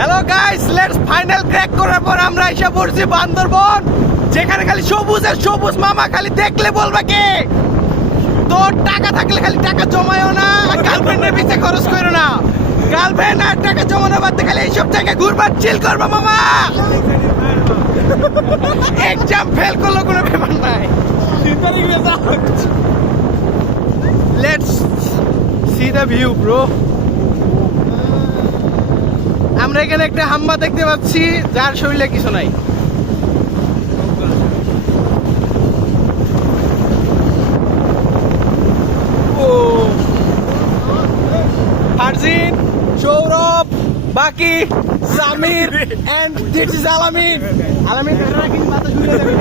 Hello guys, let's final crack করার পর আমরা এসে পড়ছি বান্দরবন, যেখানে খালি সবুজ আর সবুজ। মামা খালি দেখলে বলবা কে, তোর টাকা থাকলে খালি টাকা জমায়ও না, গার্লফ্রেন্ডের পিছে খরচ করো না। গার্লফ্রেন্ড আর টাকা জমানো বাদ দিয়ে খালি এইসব জায়গায় ঘুরবার চিল করবা মামা। এক্সাম ফেল করলো কোনো ব্যাপার নাই। Let's see the view bro. আমরা এখানে একটা হাম্বা দেখতে পাচ্ছি, যার শরীরে কিছু নাই। ও ফারজিন, সৌরভ, বাকি, সামির এন্ড দিস ইজ আলামিন। আলামিন মাথা ঘুরে যাবে।